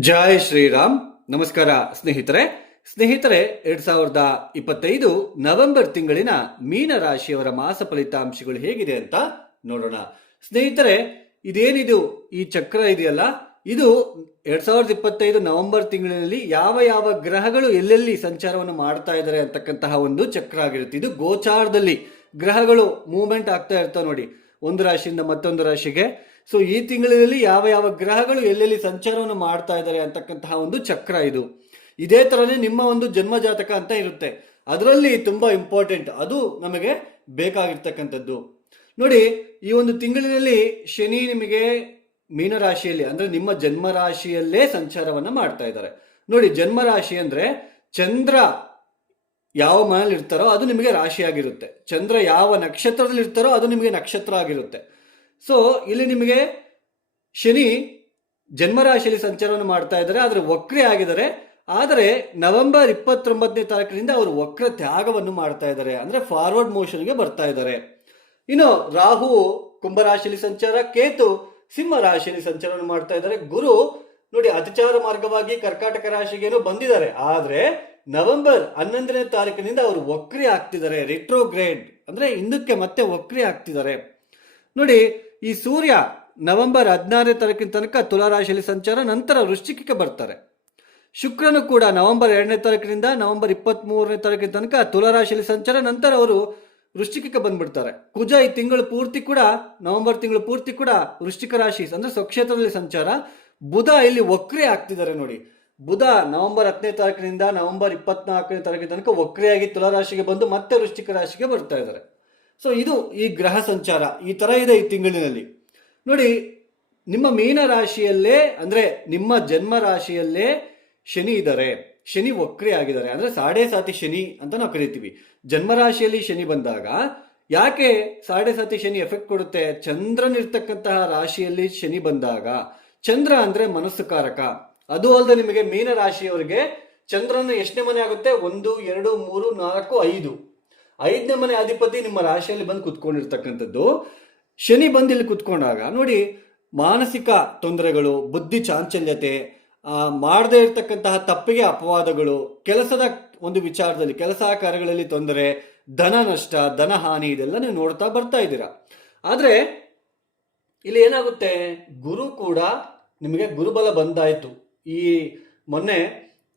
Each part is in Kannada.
ಜೈ ಶ್ರೀರಾಮ್. ನಮಸ್ಕಾರ ಸ್ನೇಹಿತರೆ. ಸ್ನೇಹಿತರೆ, ಎರಡ್ ಸಾವಿರದ ಇಪ್ಪತ್ತೈದು ನವೆಂಬರ್ ತಿಂಗಳಿನ ಮೀನ ರಾಶಿಯವರ ಮಾಸ ಫಲಿತಾಂಶಗಳು ಹೇಗಿದೆ ಅಂತ ನೋಡೋಣ. ಸ್ನೇಹಿತರೆ, ಇದೇನಿದು? ಈ ಚಕ್ರ ಇದೆಯಲ್ಲ? ಇದು ಎರಡ್ ಸಾವಿರದ ಇಪ್ಪತ್ತೈದು ನವೆಂಬರ್ ತಿಂಗಳಿನಲ್ಲಿ ಯಾವ ಯಾವ ಗ್ರಹಗಳು ಎಲ್ಲೆಲ್ಲಿ ಸಂಚಾರವನ್ನು ಮಾಡ್ತಾ ಇದ್ದಾರೆ ಅಂತಕ್ಕಂತಹ ಒಂದು ಚಕ್ರ ಆಗಿರುತ್ತೆ. ಇದು ಗೋಚಾರದಲ್ಲಿ ಗ್ರಹಗಳು ಮೂವ್ಮೆಂಟ್ ಆಗ್ತಾ ಇರ್ತಾವೆ ನೋಡಿ. ಒಂದು ರಾಶಿಯಿಂದ ಮತ್ತೊಂದು ರಾಶಿಗೆ. ಸೊ ಈ ತಿಂಗಳಿನಲ್ಲಿ ಯಾವ ಯಾವ ಗ್ರಹಗಳು ಎಲ್ಲೆಲ್ಲಿ ಸಂಚಾರವನ್ನು ಮಾಡ್ತಾ ಇದ್ದಾರೆ ಅಂತಕ್ಕಂತಹ ಒಂದು ಚಕ್ರ ಇದು. ಇದೇ ತರನೇ ನಿಮ್ಮ ಒಂದು ಜನ್ಮ ಜಾತಕ ಅಂತ ಇರುತ್ತೆ. ಅದರಲ್ಲಿ ತುಂಬಾ ಇಂಪಾರ್ಟೆಂಟ್ ಅದು ನಮಗೆ ಬೇಕಾಗಿರ್ತಕ್ಕಂಥದ್ದು. ನೋಡಿ, ಈ ಒಂದು ತಿಂಗಳಿನಲ್ಲಿ ಶನಿ ನಿಮಗೆ ಮೀನರಾಶಿಯಲ್ಲಿ, ಅಂದ್ರೆ ನಿಮ್ಮ ಜನ್ಮ ರಾಶಿಯಲ್ಲೇ ಸಂಚಾರವನ್ನ ಮಾಡ್ತಾ ಇದ್ದಾರೆ. ನೋಡಿ ಜನ್ಮ ರಾಶಿ ಅಂದ್ರೆ ಚಂದ್ರ ಯಾವ ಮನೇಲಿ ಇರ್ತಾರೋ ಅದು ನಿಮಗೆ ರಾಶಿಯಾಗಿರುತ್ತೆ. ಚಂದ್ರ ಯಾವ ನಕ್ಷತ್ರದಲ್ಲಿ ಇರ್ತಾರೋ ಅದು ನಿಮಗೆ ನಕ್ಷತ್ರ ಆಗಿರುತ್ತೆ. ಸೊ ಇಲ್ಲಿ ನಿಮಗೆ ಶನಿ ಜನ್ಮರಾಶಿಯಲ್ಲಿ ಸಂಚಾರವನ್ನು ಮಾಡ್ತಾ ಇದ್ದಾರೆ, ಆದರೆ ವಕ್ರೆ ಆಗಿದ್ದಾರೆ. ಆದರೆ ನವೆಂಬರ್ ಇಪ್ಪತ್ತೊಂಬತ್ತನೇ ತಾರೀಕಿನಿಂದ ಅವರು ವಕ್ರ ತ್ಯಾಗವನ್ನು ಮಾಡ್ತಾ ಇದ್ದಾರೆ. ಅಂದರೆ ಫಾರ್ವರ್ಡ್ ಮೋಷನ್ಗೆ ಬರ್ತಾ ಇದ್ದಾರೆ. ಇನ್ನು ರಾಹು ಕುಂಭರಾಶಿಯಲ್ಲಿ ಸಂಚಾರ, ಕೇತು ಸಿಂಹ ರಾಶಿಯಲ್ಲಿ ಸಂಚಾರವನ್ನು ಮಾಡ್ತಾ ಇದ್ದಾರೆ. ಗುರು ನೋಡಿ ಅತಿಚಾರ ಮಾರ್ಗವಾಗಿ ಕರ್ಕಾಟಕ ರಾಶಿಗೇನು ಬಂದಿದ್ದಾರೆ. ಆದರೆ ನವೆಂಬರ್ ಹನ್ನೊಂದನೇ ತಾರೀಕಿನಿಂದ ಅವರು ವಕ್ರಿ ಆಗ್ತಿದ್ದಾರೆ. ರಿಟ್ರೋಗ್ರೇಡ್ ಅಂದ್ರೆ ಹಿಂದಕ್ಕೆ ಮತ್ತೆ ವಕ್ರಿ ಆಗ್ತಿದ್ದಾರೆ. ನೋಡಿ ಈ ಸೂರ್ಯ ನವೆಂಬರ್ ಹದಿನಾರನೇ ತಾರೀಕಿನ ತನಕ ತುಲಾರಾಶಿಯಲ್ಲಿ ಸಂಚಾರ, ನಂತರ ವೃಶ್ಚಿಕಕ್ಕೆ ಬರ್ತಾರೆ. ಶುಕ್ರನು ಕೂಡ ನವೆಂಬರ್ ಎರಡನೇ ತಾರೀಕಿನಿಂದ ನವೆಂಬರ್ ಇಪ್ಪತ್ತ್ ಮೂರನೇ ತಾರೀಕಿನ ತನಕ ತುಲಾರಾಶಿಯಲ್ಲಿ ಸಂಚಾರ, ನಂತರ ಅವರು ವೃಶ್ಚಿಕಕ್ಕೆ ಬಂದ್ಬಿಡ್ತಾರೆ. ಕುಜ ಈ ತಿಂಗಳು ಪೂರ್ತಿ ಕೂಡ, ನವೆಂಬರ್ ತಿಂಗಳು ಪೂರ್ತಿ ಕೂಡ ವೃಶ್ಚಿಕ ರಾಶಿ, ಅಂದ್ರೆ ಸ್ವಕ್ಷೇತ್ರದಲ್ಲಿ ಸಂಚಾರ. ಬುಧ ಇಲ್ಲಿ ವಕ್ರಿ ಆಗ್ತಿದ್ದಾರೆ ನೋಡಿ. ಬುಧ ನವೆಂಬರ್ ಹತ್ತನೇ ತಾರೀಕಿನಿಂದ ನವೆಂಬರ್ ಇಪ್ಪತ್ನಾಲ್ಕನೇ ತಾರೀಕಿನ ತನಕ ವಕ್ರಿಯಾಗಿ ತುಲಾರಾಶಿಗೆ ಬಂದು ಮತ್ತೆ ವೃಶ್ಚಿಕ ರಾಶಿಗೆ ಬರ್ತಾ ಇದ್ದಾರೆ. ಸೊ ಇದು ಈ ಗ್ರಹ ಸಂಚಾರ. ಈ ತರ ಇದೆ ಈ ತಿಂಗಳಿನಲ್ಲಿ. ನೋಡಿ, ನಿಮ್ಮ ಮೀನ ರಾಶಿಯಲ್ಲೇ, ಅಂದ್ರೆ ನಿಮ್ಮ ಜನ್ಮ ರಾಶಿಯಲ್ಲೇ ಶನಿ ಇದ್ದಾರೆ. ಶನಿ ವಕ್ರಿ ಆಗಿದ್ದಾರೆ. ಅಂದ್ರೆ ಸಾಡೆ ಸಾತಿ ಶನಿ ಅಂತ ನಾವು ಕರಿತೀವಿ. ಜನ್ಮ ರಾಶಿಯಲ್ಲಿ ಶನಿ ಬಂದಾಗ, ಯಾಕೆ ಸಾಡೆ ಸಾತಿ ಶನಿ ಎಫೆಕ್ಟ್ ಕೊಡುತ್ತೆ? ಚಂದ್ರನಿರ್ತಕ್ಕಂತಹ ರಾಶಿಯಲ್ಲಿ ಶನಿ ಬಂದಾಗ, ಚಂದ್ರ ಅಂದ್ರೆ ಮನಸ್ಸು ಕಾರಕ. ಅದು ಅಲ್ಲದೆ ನಿಮಗೆ ಮೀನ ರಾಶಿಯವರಿಗೆ ಚಂದ್ರನ ಎಷ್ಟನೇ ಮನೆ ಆಗುತ್ತೆ? ಒಂದು, ಎರಡು, ಮೂರು, ನಾಲ್ಕು, ಐದು. ಐದನೇ ಮನೆ ಅಧಿಪತಿ ನಿಮ್ಮ ರಾಶಿಯಲ್ಲಿ ಬಂದು ಕುತ್ಕೊಂಡಿರ್ತಕ್ಕಂಥದ್ದು. ಶನಿ ಬಂದು ಇಲ್ಲಿ ಕುತ್ಕೊಂಡಾಗ ನೋಡಿ ಮಾನಸಿಕ ತೊಂದರೆಗಳು, ಬುದ್ಧಿ ಚಾಂಚಲ್ಯತೆ ಮಾಡದೇ ಇರತಕ್ಕಂತಹ ತಪ್ಪಿಗೆ ಅಪವಾದಗಳು, ಕೆಲಸದ ಒಂದು ವಿಚಾರದಲ್ಲಿ, ಕೆಲಸ ಕಾರ್ಯಗಳಲ್ಲಿ ತೊಂದರೆ, ಧನ ನಷ್ಟ, ಧನ ಹಾನಿ ಇದೆಲ್ಲ ನೀವು ನೋಡ್ತಾ ಬರ್ತಾ ಇದ್ದೀರಾ. ಆದ್ರೆ ಇಲ್ಲಿ ಏನಾಗುತ್ತೆ? ಗುರು ಕೂಡ ನಿಮಗೆ ಗುರುಬಲ ಬಂದಾಯಿತು. ಈ ಮೊನ್ನೆ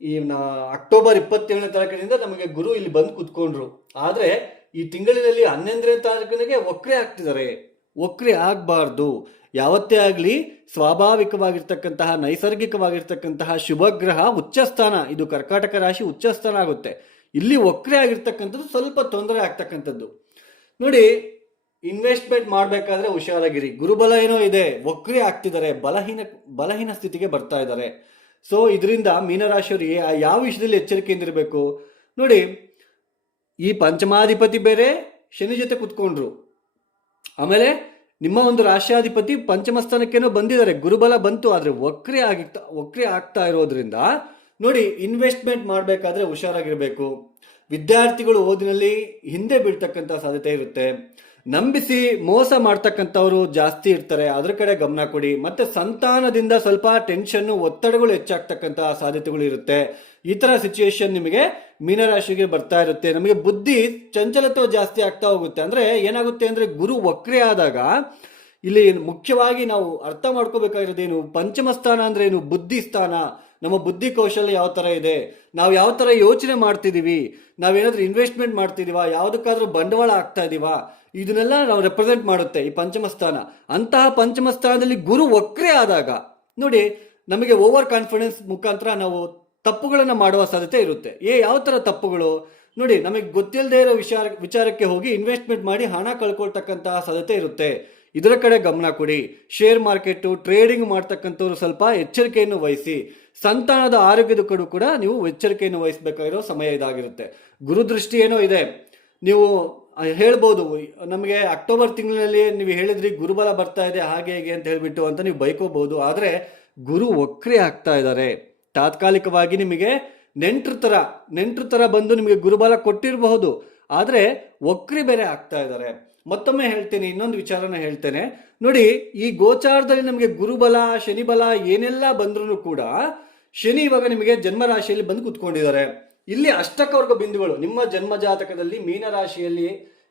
ಈ ನಾ, ಅಕ್ಟೋಬರ್ ಇಪ್ಪತ್ತೇಳನೇ ತಾರೀಕಿನಿಂದ ನಮಗೆ ಗುರು ಇಲ್ಲಿ ಬಂದು ಕುತ್ಕೊಂಡ್ರು. ಆದರೆ ಈ ತಿಂಗಳಿನಲ್ಲಿ ಹನ್ನೊಂದನೇ ತಾರೀಕಿನಿಗೆ ಒಕ್ರೆ ಆಗ್ತಿದ್ದಾರೆ ಒಕ್ರೆ ಆಗಬಾರ್ದು. ಯಾವತ್ತೇ ಆಗಲಿ ಸ್ವಾಭಾವಿಕವಾಗಿರ್ತಕ್ಕಂತಹ, ನೈಸರ್ಗಿಕವಾಗಿರ್ತಕ್ಕಂತಹ ಶುಭಗ್ರಹ ಉಚ್ಚಸ್ಥಾನ. ಇದು ಕರ್ಕಾಟಕ ರಾಶಿ ಉಚ್ಚಸ್ಥಾನ ಆಗುತ್ತೆ. ಇಲ್ಲಿ ಒಕ್ರೆ ಆಗಿರ್ತಕ್ಕಂಥದ್ದು ಸ್ವಲ್ಪ ತೊಂದರೆ ಆಗ್ತಕ್ಕಂಥದ್ದು. ನೋಡಿ, ಇನ್ವೆಸ್ಟ್ಮೆಂಟ್ ಮಾಡಬೇಕಾದ್ರೆ ಹುಷಾರಾಗಿರಿ. ಗುರುಬಲ ಏನೋ ಇದೆ. ಒಕ್ರೆ ಆಗ್ತಿದ್ದಾರೆ ಬಲಹೀನ ಬಲಹೀನ ಸ್ಥಿತಿಗೆ ಬರ್ತಾ ಇದ್ದಾರೆ. ಸೊ ಇದರಿಂದ ಮೀನರಾಶಿಯವರಿಗೆ ಯಾವ ವಿಷಯದಲ್ಲಿ ಎಚ್ಚರಿಕೆಯಿಂದ ಇರಬೇಕು ನೋಡಿ, ಈ ಪಂಚಮಾಧಿಪತಿ ಬೇರೆ, ಶನಿ ಜೊತೆ ಕುತ್ಕೊಂಡ್ರು. ಆಮೇಲೆ ನಿಮ್ಮ ಒಂದು ರಾಷ್ಟ್ರಾಧಿಪತಿ ಪಂಚಮಸ್ಥಾನಕ್ಕೇನೋ ಬಂದಿದ್ದಾರೆ. ಗುರುಬಲ ಬಂತು, ಆದರೆ ವಕ್ರಿ ಆಗಿ ವಕ್ರಿ ಆಗ್ತಾ ಇರೋದ್ರಿಂದ, ನೋಡಿ ಇನ್ವೆಸ್ಟ್ಮೆಂಟ್ ಮಾಡಬೇಕಾದ್ರೆ ಹುಷಾರಾಗಿರಬೇಕು. ವಿದ್ಯಾರ್ಥಿಗಳು ಓದಿನಲ್ಲಿ ಹಿಂದೆ ಬೀಳ್ತಕ್ಕಂಥ ಸಾಧ್ಯತೆ ಇರುತ್ತೆ. ನಂಬಿಸಿ ಮೋಸ ಮಾಡ್ತಕ್ಕಂಥವ್ರು ಜಾಸ್ತಿ ಇರ್ತಾರೆ. ಅದ್ರ ಕಡೆ ಗಮನ ಕೊಡಿ. ಮತ್ತೆ ಸಂತಾನದಿಂದ ಸ್ವಲ್ಪ ಟೆನ್ಷನ್ ಒತ್ತಡಗಳು ಹೆಚ್ಚಾಗ್ತಕ್ಕಂಥ ಸಾಧ್ಯತೆಗಳು ಇರುತ್ತೆ. ಈ ತರ ಸಿಚುಯೇಷನ್ ನಿಮಗೆ ಮೀನರಾಶಿಗೆ ಬರ್ತಾ ಇರುತ್ತೆ. ನಮಗೆ ಬುದ್ಧಿ ಚಂಚಲತ್ವ ಜಾಸ್ತಿ ಆಗ್ತಾ ಹೋಗುತ್ತೆ. ಅಂದ್ರೆ ಏನಾಗುತ್ತೆ ಅಂದ್ರೆ ಗುರು ವಕ್ರಿ ಆದಾಗ ಇಲ್ಲಿ ಮುಖ್ಯವಾಗಿ ನಾವು ಅರ್ಥ ಮಾಡ್ಕೋಬೇಕಾಗಿರೋದೇನು? ಪಂಚಮ ಸ್ಥಾನ ಅಂದ್ರೆ ಏನು? ಬುದ್ಧಿ ಸ್ಥಾನ ನಮ್ಮ ಬುದ್ಧಿ ಕೌಶಲ್ಯ ಯಾವ ಥರ ಇದೆ? ನಾವು ಯಾವ ಥರ ಯೋಚನೆ ಮಾಡ್ತಿದ್ದೀವಿ ನಾವೇನಾದರೂ ಇನ್ವೆಸ್ಟ್ಮೆಂಟ್ ಮಾಡ್ತಿದ್ದೀವ ಯಾವುದಕ್ಕಾದ್ರೂ ಬಂಡವಾಳ ಆಗ್ತಾ ಇದ್ದೀವಾ ಇದನ್ನೆಲ್ಲ ನಾವು ರೆಪ್ರೆಸೆಂಟ್ ಮಾಡುತ್ತೆ ಈ ಪಂಚಮಸ್ಥಾನ. ಅಂತಹ ಪಂಚಮಸ್ಥಾನದಲ್ಲಿ ಗುರು ವಕ್ರೆ ಆದಾಗ, ನೋಡಿ, ನಮಗೆ ಓವರ್ ಕಾನ್ಫಿಡೆನ್ಸ್ ಮುಖಾಂತರ ನಾವು ತಪ್ಪುಗಳನ್ನು ಮಾಡುವ ಸಾಧ್ಯತೆ ಇರುತ್ತೆ. ಏ, ಯಾವ ಥರ ತಪ್ಪುಗಳು? ನೋಡಿ, ನಮಗೆ ಗೊತ್ತಿಲ್ಲದೆ ಇರೋ ವಿಚಾರ, ವಿಚಾರಕ್ಕೆ ಹೋಗಿ ಇನ್ವೆಸ್ಟ್ಮೆಂಟ್ ಮಾಡಿ ಹಣ ಕಳ್ಕೊಳ್ತಕ್ಕಂತಹ ಸಾಧ್ಯತೆ ಇರುತ್ತೆ. ಇದರ ಕಡೆ ಗಮನ ಕೊಡಿ. ಶೇರ್ ಮಾರ್ಕೆಟ್ ಟ್ರೇಡಿಂಗ್ ಮಾಡ್ತಕ್ಕಂಥವ್ರು ಸ್ವಲ್ಪ ಎಚ್ಚರಿಕೆಯನ್ನು ವಹಿಸಿ. ಸಂತಾನದ ಆರೋಗ್ಯದ ಕಡೆ ಕೂಡ ನೀವು ಎಚ್ಚರಿಕೆಯನ್ನು ವಹಿಸಬೇಕಾಗಿರೋ ಸಮಯ ಇದಾಗಿರುತ್ತೆ. ಗುರುದೃಷ್ಟಿ ಏನೋ ಇದೆ. ನೀವು ಹೇಳ್ಬೋದು, ನಮಗೆ ಅಕ್ಟೋಬರ್ ತಿಂಗಳಿನಲ್ಲಿ ನೀವು ಹೇಳಿದ್ರಿ, ಗುರುಬಲ ಬರ್ತಾ ಇದೆ, ಹಾಗೆ ಹೇಗೆ ಅಂತ ಹೇಳಿಬಿಟ್ಟು ಅಂತ ನೀವು ಬೈಕೋಬಹುದು ಆದರೆ ಗುರು ಒಕ್ರಿ ಆಗ್ತಾ ಇದ್ದಾರೆ. ತಾತ್ಕಾಲಿಕವಾಗಿ ನಿಮಗೆ ನೆಂಟ್ರ ಥರ ನೆಂಟ್ರ ಥರ ಬಂದು ನಿಮಗೆ ಗುರುಬಲ ಕೊಟ್ಟಿರಬಹುದು. ಆದರೆ ಒಕ್ರಿ ಬೇರೆ ಆಗ್ತಾ ಇದ್ದಾರೆ. ಮತ್ತೊಮ್ಮೆ ಹೇಳ್ತೇನೆ, ಇನ್ನೊಂದು ವಿಚಾರನ ಹೇಳ್ತೇನೆ. ನೋಡಿ, ಈ ಗೋಚಾರದಲ್ಲಿ ನಮಗೆ ಗುರುಬಲ, ಶನಿಬಲ ಏನೆಲ್ಲ ಬಂದ್ರೂ ಕೂಡ ಶನಿ ಇವಾಗ ನಿಮಗೆ ಜನ್ಮ ರಾಶಿಯಲ್ಲಿ ಬಂದು ಕುತ್ಕೊಂಡಿದ್ದಾರೆ. ಇಲ್ಲಿ ಅಷ್ಟಕವರ್ಗ ಬಿಂದುಗಳು, ನಿಮ್ಮ ಜನ್ಮ ಜಾತಕದಲ್ಲಿ ಮೀನ ರಾಶಿಯಲ್ಲಿ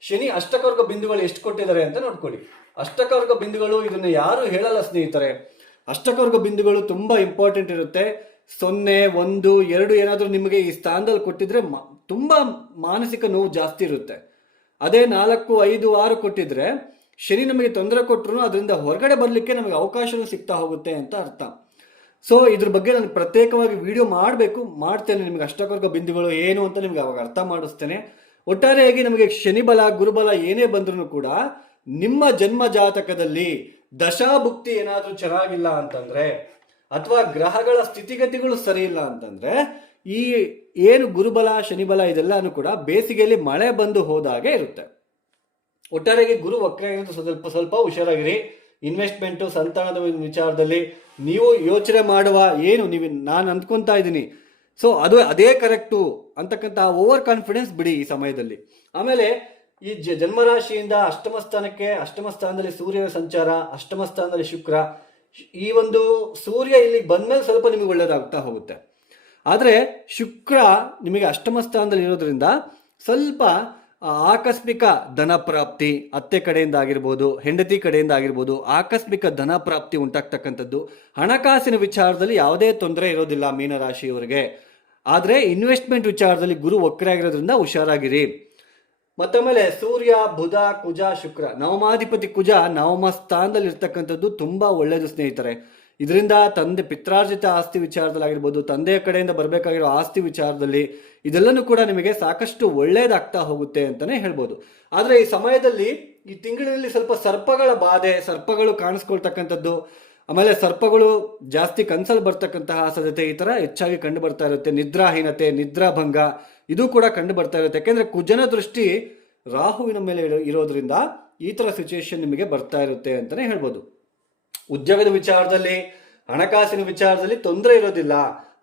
ಶನಿ ಅಷ್ಟಕವರ್ಗ ಬಿಂದುಗಳು ಎಷ್ಟು ಕೊಟ್ಟಿದ್ದಾರೆ ಅಂತ ನೋಡ್ಕೊಳ್ಳಿ. ಅಷ್ಟಕವರ್ಗ ಬಿಂದುಗಳು ಇದನ್ನು ಯಾರು ಹೇಳಲ್ಲ ಸ್ನೇಹಿತರೆ. ಅಷ್ಟಕವರ್ಗ ಬಿಂದುಗಳು ತುಂಬಾ ಇಂಪಾರ್ಟೆಂಟ್ ಇರುತ್ತೆ. ಸೊನ್ನೆ, ಒಂದು, ಎರಡು ಏನಾದರೂ ನಿಮಗೆ ಈ ಸ್ಥಾನದಲ್ಲಿ ಕೊಟ್ಟಿದ್ರೆ ತುಂಬಾ ಮಾನಸಿಕ ನೋವು ಜಾಸ್ತಿ ಇರುತ್ತೆ. ಅದೇ ನಾಲ್ಕು, ಐದು, ಆರು ಕೊಟ್ಟಿದ್ರೆ ಶನಿ ನಮಗೆ ತೊಂದರೆ ಕೊಟ್ಟರು ಅದರಿಂದ ಹೊರಗಡೆ ಬರಲಿಕ್ಕೆ ನಮಗೆ ಅವಕಾಶನೂ ಸಿಗ್ತಾ ಹೋಗುತ್ತೆ ಅಂತ ಅರ್ಥ. ಸೊ ಇದ್ರ ಬಗ್ಗೆ ನಾನು ಪ್ರತ್ಯೇಕವಾಗಿ ವಿಡಿಯೋ ಮಾಡಬೇಕು, ಮಾಡ್ತೇನೆ. ನಿಮಗೆ ಅಷ್ಟಕರ್ಗ ಬಿಂದುಗಳು ಏನು ಅಂತ ನಿಮಗೆ ಅವಾಗ ಅರ್ಥ ಮಾಡಿಸ್ತೇನೆ. ಒಟ್ಟಾರೆಯಾಗಿ ನಮಗೆ ಶನಿಬಲ ಗುರುಬಲ ಏನೇ ಬಂದರೂ ಕೂಡ ನಿಮ್ಮ ಜನ್ಮ ಜಾತಕದಲ್ಲಿ ದಶಾಭುಕ್ತಿ ಏನಾದರೂ ಚೆನ್ನಾಗಿಲ್ಲ ಅಂತಂದ್ರೆ, ಅಥವಾ ಗ್ರಹಗಳ ಸ್ಥಿತಿಗತಿಗಳು ಸರಿ ಇಲ್ಲ ಅಂತಂದ್ರೆ ಈ ಏನು ಗುರುಬಲ, ಶನಿಬಲ ಇದೆಲ್ಲನೂ ಕೂಡ ಬೇಸಿಗೆಯಲ್ಲಿ ಮಳೆ ಬಂದು ಹೋದಾಗೆ ಇರುತ್ತೆ. ಒಟ್ಟಾರೆಗೆ ಗುರು ವಕ್ರ ಸ್ವಲ್ಪ ಸ್ವಲ್ಪ ಹುಷಾರಾಗಿರಿ. ಇನ್ವೆಸ್ಟ್ಮೆಂಟು ಸಂತಾನದ ವಿಚಾರದಲ್ಲಿ ನೀವು ಯೋಚನೆ ಮಾಡುವ ಏನು ನೀವು, ನಾನು ಅಂದ್ಕೊಂತಾ ಇದ್ದೀನಿ. ಸೊ ಅದು ಅದೇ ಕರೆಕ್ಟು ಅಂತಕ್ಕಂಥ ಓವರ್ ಕಾನ್ಫಿಡೆನ್ಸ್ ಬಿಡಿ ಈ ಸಮಯದಲ್ಲಿ. ಆಮೇಲೆ ಈ ಜ, ಜನ್ಮರಾಶಿಯಿಂದ ಅಷ್ಟಮ ಸ್ಥಾನಕ್ಕೆ, ಅಷ್ಟಮ ಸ್ಥಾನದಲ್ಲಿ ಸೂರ್ಯನ ಸಂಚಾರ, ಅಷ್ಟಮ ಸ್ಥಾನದಲ್ಲಿ ಶುಕ್ರ. ಈ ಒಂದು ಸೂರ್ಯ ಇಲ್ಲಿಗೆ ಬಂದ್ಮೇಲೆ ಸ್ವಲ್ಪ ನಿಮಗೆ ಒಳ್ಳೇದಾಗ್ತಾ ಹೋಗುತ್ತೆ. ಆದರೆ ಶುಕ್ರ ನಿಮಗೆ ಅಷ್ಟಮ ಸ್ಥಾನದಲ್ಲಿ ಇರೋದ್ರಿಂದ ಸ್ವಲ್ಪ ಆಕಸ್ಮಿಕ ಧನ ಪ್ರಾಪ್ತಿ ಅತ್ತೆ ಕಡೆಯಿಂದ ಆಗಿರ್ಬೋದು, ಹೆಂಡತಿ ಕಡೆಯಿಂದ ಆಗಿರ್ಬೋದು, ಆಕಸ್ಮಿಕ ಧನ ಪ್ರಾಪ್ತಿ ಉಂಟಾಗ್ತಕ್ಕಂಥದ್ದು. ಹಣಕಾಸಿನ ವಿಚಾರದಲ್ಲಿ ಯಾವುದೇ ತೊಂದರೆ ಇರೋದಿಲ್ಲ ಮೀನರಾಶಿಯವರಿಗೆ. ಆದರೆ ಇನ್ವೆಸ್ಟ್ಮೆಂಟ್ ವಿಚಾರದಲ್ಲಿ ಗುರು ವಕ್ರ ಆಗಿರೋದ್ರಿಂದ ಹುಷಾರಾಗಿರಿ. ಮತ್ತೊಮ್ಮೆಲೆ ಸೂರ್ಯ, ಬುಧ, ಕುಜ, ಶುಕ್ರ. ನವಮಾಧಿಪತಿ ಕುಜ ನವಮ ಸ್ಥಾನದಲ್ಲಿ ಇರ್ತಕ್ಕಂಥದ್ದು ತುಂಬಾ ಒಳ್ಳೆಯದು ಸ್ನೇಹಿತರೆ. ಇದರಿಂದ ತಂದೆ, ಪಿತ್ರಾರ್ಜಿತ ಆಸ್ತಿ ವಿಚಾರದಲ್ಲಿ ಆಗಿರ್ಬೋದು ತಂದೆಯ ಕಡೆಯಿಂದ ಬರಬೇಕಾಗಿರೋ ಆಸ್ತಿ ವಿಚಾರದಲ್ಲಿ ಇದೆಲ್ಲನೂ ಕೂಡ ನಿಮಗೆ ಸಾಕಷ್ಟು ಒಳ್ಳೇದಾಗ್ತಾ ಹೋಗುತ್ತೆ ಅಂತಲೇ ಹೇಳ್ಬೋದು. ಆದರೆ ಈ ಸಮಯದಲ್ಲಿ ಈ ತಿಂಗಳಿನಲ್ಲಿ ಸ್ವಲ್ಪ ಸರ್ಪಗಳ ಬಾಧೆ, ಸರ್ಪಗಳು ಕಾಣಿಸ್ಕೊಳ್ತಕ್ಕಂಥದ್ದು, ಆಮೇಲೆ ಸರ್ಪಗಳು ಜಾಸ್ತಿ ಕನ್ಸಲ್ ಬರ್ತಕ್ಕಂತಹ ಸಾಧ್ಯತೆ ಈ ಥರ ಹೆಚ್ಚಾಗಿ ಕಂಡು ಬರ್ತಾ ಇರುತ್ತೆ. ನಿದ್ರಾಹೀನತೆ, ನಿದ್ರಾಭಂಗ, ಇದು ಕೂಡ ಕಂಡು ಬರ್ತಾ ಇರುತ್ತೆ. ಯಾಕೆಂದ್ರೆ ಕುಜನ ದೃಷ್ಟಿ ರಾಹುವಿನ ಮೇಲೆ ಇರೋ- ಇರೋದ್ರಿಂದ ಈ ಥರ ಸಿಚುವೇಶನ್ ನಿಮಗೆ ಬರ್ತಾ ಇರುತ್ತೆ ಅಂತಾನೆ ಹೇಳ್ಬೋದು. ಉದ್ಯೋಗದ ವಿಚಾರದಲ್ಲಿ, ಹಣಕಾಸಿನ ವಿಚಾರದಲ್ಲಿ ತೊಂದರೆ ಇರೋದಿಲ್ಲ.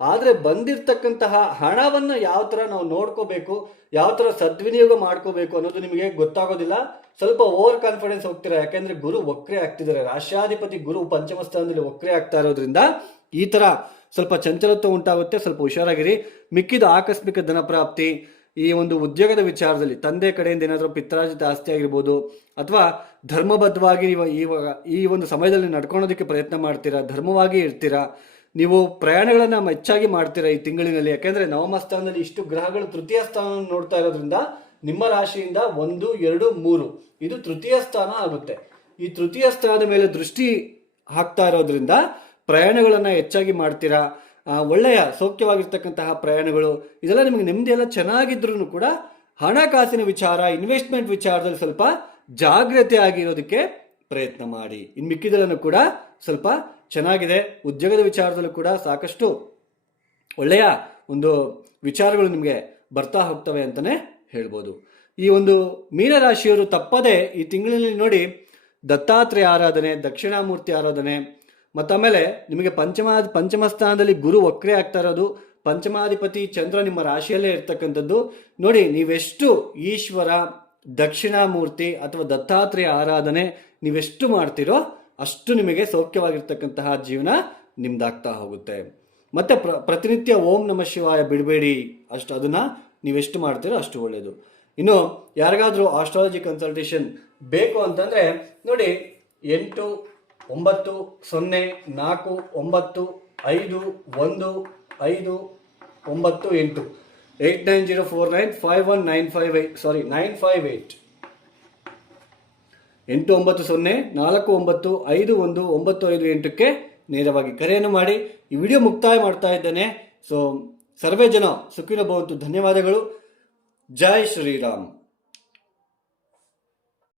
ಆದರೆ ಬಂದಿರತಕ್ಕಂತಹ ಹಣವನ್ನು ಯಾವ ತರ ನಾವು ನೋಡ್ಕೋಬೇಕು, ಯಾವ ತರ ಸದ್ವಿನಿಯೋಗ ಮಾಡ್ಕೋಬೇಕು ಅನ್ನೋದು ನಿಮಗೆ ಗೊತ್ತಾಗೋದಿಲ್ಲ. ಸ್ವಲ್ಪ ಓವರ್ ಕಾನ್ಫಿಡೆನ್ಸ್ ಹೋಗ್ತೀರಾ? ಯಾಕೆಂದರೆ ಗುರು ವಕ್ರೆ ಆಗ್ತಿದ್ದಾರೆ. ರಾಷ್ಟ್ರಾಧಿಪತಿ ಗುರು ಪಂಚಮ ಸ್ಥಾನದಲ್ಲಿ ವಕ್ರೆ ಆಗ್ತಾ ಇರೋದ್ರಿಂದ ಈ ತರ ಸ್ವಲ್ಪ ಚಂಚಲತ್ವ ಉಂಟಾಗುತ್ತೆ. ಸ್ವಲ್ಪ ಹುಷಾರಾಗಿರಿ. ಮಿಕ್ಕಿದ ಆಕಸ್ಮಿಕ ಧನ ಪ್ರಾಪ್ತಿ ಈ ಒಂದು ಉದ್ಯೋಗದ ವಿಚಾರದಲ್ಲಿ ತಂದೆ ಕಡೆಯಿಂದ ಏನಾದರೂ ಪಿತ್ರಾರ್ಜಿತ ಆಸ್ತಿ ಆಗಿರ್ಬೋದು ಅಥವಾ ಧರ್ಮಬದ್ಧವಾಗಿ ನೀವು ಇವಾಗ ಈ ಒಂದು ಸಮಯದಲ್ಲಿ ನಡ್ಕೊಳೋದಕ್ಕೆ ಪ್ರಯತ್ನ ಮಾಡ್ತೀರಾ, ಧರ್ಮವಾಗಿ ಇರ್ತೀರಾ, ನೀವು ಪ್ರಯಾಣಗಳನ್ನು ಹೆಚ್ಚಾಗಿ ಮಾಡ್ತೀರಾ ಈ ತಿಂಗಳಿನಲ್ಲಿ? ಯಾಕೆಂದರೆ ನವಮ ಸ್ಥಾನದಲ್ಲಿ ಇಷ್ಟು ಗ್ರಹಗಳು ತೃತೀಯ ಸ್ಥಾನವನ್ನು ನೋಡ್ತಾ ಇರೋದ್ರಿಂದ ನಿಮ್ಮ ರಾಶಿಯಿಂದ ಒಂದು, ಎರಡು, ಮೂರು, ಇದು ತೃತೀಯ ಸ್ಥಾನ ಆಗುತ್ತೆ. ಈ ತೃತೀಯ ಸ್ಥಾನದ ಮೇಲೆ ದೃಷ್ಟಿ ಹಾಕ್ತಾ ಇರೋದ್ರಿಂದ ಪ್ರಯಾಣಗಳನ್ನು ಹೆಚ್ಚಾಗಿ ಮಾಡ್ತೀರಾ? ಒಳ್ಳೆಯ ಸೌಖ್ಯವಾಗಿರ್ತಕ್ಕಂತಹ ಪ್ರಯಾಣಗಳು, ಇದೆಲ್ಲ ನಿಮಗೆ ನೆಮ್ಮದಿ ಎಲ್ಲ ಚೆನ್ನಾಗಿದ್ರು ಕೂಡ ಹಣಕಾಸಿನ ವಿಚಾರ ಇನ್ವೆಸ್ಟ್ಮೆಂಟ್ ವಿಚಾರದಲ್ಲಿ ಸ್ವಲ್ಪ ಜಾಗ್ರತೆ ಆಗಿರೋದಕ್ಕೆ ಪ್ರಯತ್ನ ಮಾಡಿ. ಇನ್ನು ಮಿಕ್ಕಿದಲ್ಲೂ ಕೂಡ ಸ್ವಲ್ಪ ಚೆನ್ನಾಗಿದೆ. ಉದ್ಯೋಗದ ವಿಚಾರದಲ್ಲೂ ಕೂಡ ಸಾಕಷ್ಟು ಒಳ್ಳೆಯ ಒಂದು ವಿಚಾರಗಳು ನಿಮಗೆ ಬರ್ತಾ ಹೋಗ್ತವೆ ಅಂತಲೇ ಹೇಳ್ಬೋದು. ಈ ಒಂದು ಮೀನರಾಶಿಯವರು ತಪ್ಪದೆ ಈ ತಿಂಗಳಿನಲ್ಲಿ ನೋಡಿ ದತ್ತಾತ್ರೇಯ ಆರಾಧನೆ, ದಕ್ಷಿಣಾಮೂರ್ತಿ ಆರಾಧನೆ ಮತ್ತಾಮೇಲೆ ನಿಮಗೆ ಪಂಚಮ ಪಂಚಮ ಸ್ಥಾನದಲ್ಲಿ ಗುರು ವಕ್ರೆ ಆಗ್ತಾ ಇರೋದು, ಪಂಚಮಾಧಿಪತಿ ಚಂದ್ರ ನಿಮ್ಮ ರಾಶಿಯಲ್ಲೇ ಇರ್ತಕ್ಕಂಥದ್ದು. ನೋಡಿ, ನೀವೆಷ್ಟು ಈಶ್ವರ, ದಕ್ಷಿಣಾಮೂರ್ತಿ ಅಥವಾ ದತ್ತಾತ್ರೇಯ ಆರಾಧನೆ ನೀವೆಷ್ಟು ಮಾಡ್ತೀರೋ ಅಷ್ಟು ನಿಮಗೆ ಸೌಖ್ಯವಾಗಿರ್ತಕ್ಕಂತಹ ಜೀವನ ನಿಮ್ದಾಗ್ತಾ ಹೋಗುತ್ತೆ. ಮತ್ತೆ ಪ್ರ, ಪ್ರತಿನಿತ್ಯ ಓಂ ನಮ ಶಿವಾಯ ಬಿಡಬೇಡಿ ಅಷ್ಟು, ಅದನ್ನ ನೀವೆಷ್ಟು ಮಾಡ್ತೀರೋ ಅಷ್ಟು ಒಳ್ಳೆಯದು ಇನ್ನು ಯಾರಿಗಾದರೂ ಆಸ್ಟ್ರಾಲಜಿ ಕನ್ಸಲ್ಟೇಷನ್ ಬೇಕು ಅಂತಂದ್ರೆ ನೋಡಿ, ಎಂಟು ಒಂಬತ್ತು ಸೊನ್ನೆ ನಾಲ್ಕು ಒಂಬತ್ತು ಐದು ಒಂದು ಐದು ಒಂಬತ್ತು ಎಂಟು. Eight nine zero four nine five one nine five eight sorry nine five eight ಎಂಟು ಒಂಬತ್ತು ಸೊನ್ನೆ ನಾಲ್ಕು ಒಂಬತ್ತು ಐದು ಒಂದು ಒಂಬತ್ತು ಐದು ಎಂಟಕ್ಕೆ ನೇರವಾಗಿ ಕರೆಯನ್ನು ಮಾಡಿ ಈ ವಿಡಿಯೋ ಮುಕ್ತಾಯ ಮಾಡ್ತಾ ಇದ್ದೇನೆ. ಸೊ ಸರ್ವೇ ಜನ ಸುಖಿನ ಧನ್ಯವಾದಗಳು. ಜೈ ಶ್ರೀರಾಮ್.